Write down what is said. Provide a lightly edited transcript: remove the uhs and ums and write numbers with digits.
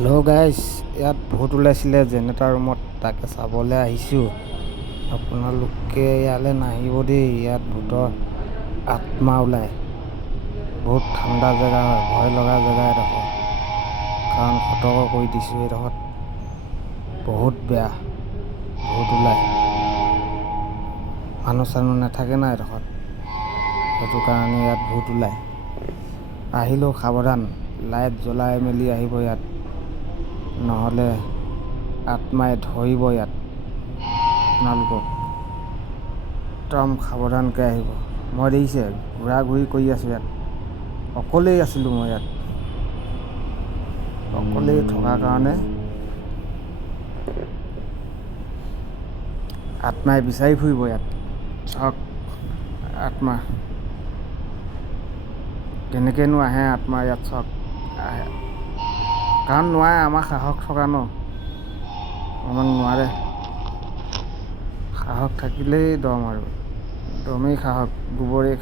Hello' guys, ইয়াত ভূত ওলাইছিলে জেনেৰেটাৰ ৰুমত, তাকে চাবলৈ আহিছোঁ। আপোনালোকে ইয়ালৈ নাহিব দেই, ইয়াত ভূতৰ আত্মা ওলায়। বহুত ঠাণ্ডা জেগা হয়, ভয় লগা জেগা এডোখৰ। কাৰণ সতৰ্ক কৰি দিছোঁ, এইডোখৰত বহুত বেয়া, ভূত ওলায়। মানুহ চানুহ নাথাকে না এইডোখৰত, সেইটো কাৰণে ইয়াত ভূত ওলায়। আহিলেও সাৱধান, লাইট জ্বলাই মেলি আহিব ইয়াত, নহ'লে আত্মাই ধৰিব ইয়াত আপোনালোকক। একদম সাৱধানকৈ আহিব। মই দেখিছে ঘূৰা ঘূৰি কৰি আছোঁ ইয়াত, অকলেই আছিলোঁ মই ইয়াত। অকলেই থকাৰ কাৰণে আত্মাই বিচাৰি ফুৰিব ইয়াত। চাওক আত্মা কেনেকৈনো আহে, আত্মা ইয়াত চাওক আহে। কাৰণ নোৱাৰে, আমাৰ সাহস থকা ন, আমাক নোৱাৰে। সাহস থাকিলেই দম আৰু দমেই সাহস, গোবৰেই